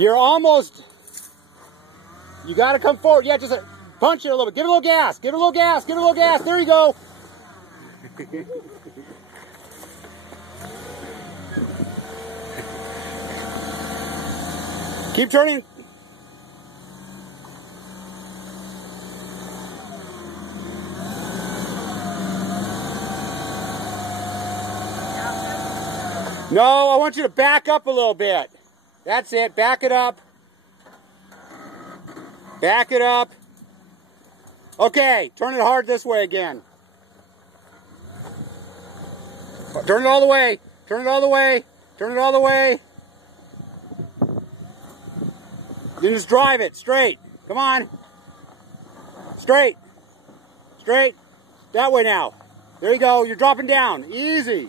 You're almost, you got to come forward. Yeah, just punch it a little bit. Give it a little gas. Give it a little gas. Give it a little gas. There you go. Keep turning. No, I want you to back up a little bit. That's it. Back it up. Back it up. Okay, turn it hard this way again. Turn it all the way. Turn it all the way. Turn it all the way. Then just drive it straight. Come on. Straight. Straight. That way now. There you go. You're dropping down. Easy.